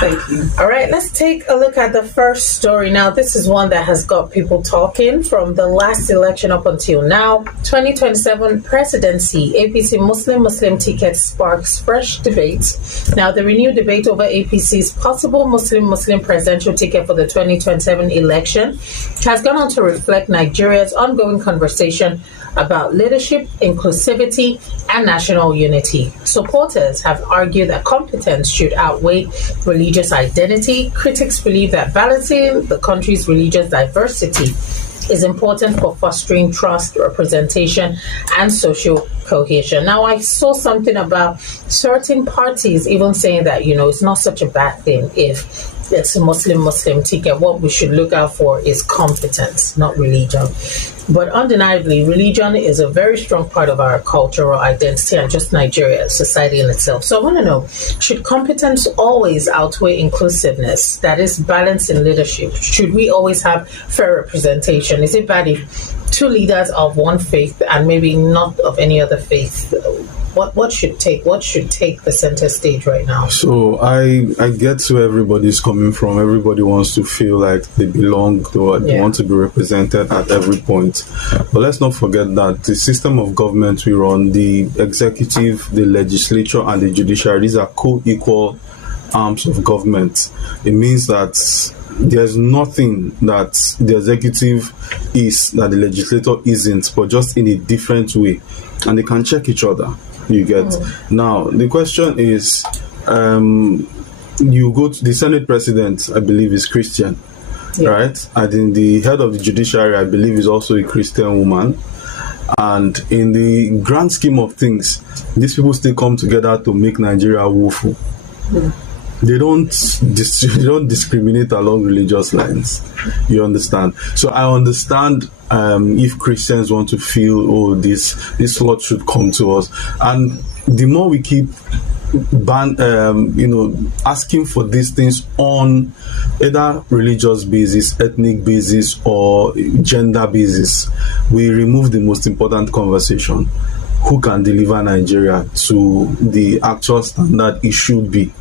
Thank you. All right, let's take a look at the first story. Now, this is one that has got people talking from the last election up until now. 2027 presidency, APC Muslim ticket sparks fresh debate. Now, the renewed debate over APC's possible Muslim presidential ticket for the 2027 election has gone on to reflect Nigeria's ongoing conversation about leadership, inclusivity, and national unity. Supporters have argued that competence should outweigh religious identity. Critics believe that balancing the country's religious diversity is important for fostering trust, representation, and social cohesion. Now, I saw something about certain parties even saying that, it's not such a bad thing if it's a Muslim ticket. What we should look out for is competence, not religion. But undeniably, religion is a very strong part of our cultural identity and just Nigeria, society in itself. So I want to know, should competence always outweigh inclusiveness? That is, balance in leadership. Should we always have fair representation? Is it bad if two leaders of one faith and maybe not of any other faith? What should take the center stage right now? So I get where everybody's coming from. Everybody wants to feel like they belong, they want to be represented at every point. But let's not forget that the system of government we run, the executive, the legislature, and the judiciary, these are co-equal arms of government. It means that there's nothing that the executive is that the legislator isn't, but just in a different way. And they can check each other. You get. Now, the question is, you go to the Senate president, I believe, is Christian, right? And in the head of the judiciary, I believe, is also a Christian woman. And in the grand scheme of things, these people still come together to make Nigeria woeful. They don't discriminate along religious lines. You understand? So I understand if Christians want to feel, this Lord should come to us, and the more we keep asking for these things on either religious basis, ethnic basis, or gender basis, we remove the most important conversation: who can deliver Nigeria to the actual standard it should be.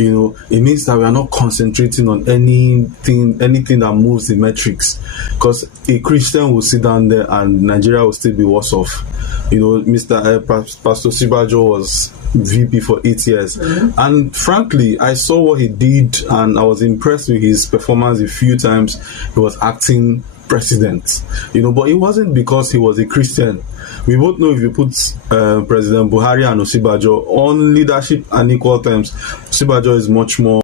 It means that we are not concentrating on anything that moves the metrics, because a Christian will sit down there and Nigeria will still be worse off. Pastor Sibajo was VP for 8 years, and frankly, I saw what he did, and I was impressed with his performance. A few times he was acting president, but it wasn't because he was a Christian. We both know if you put President Buhari and Osibajo on leadership and equal terms, Osibajo is much more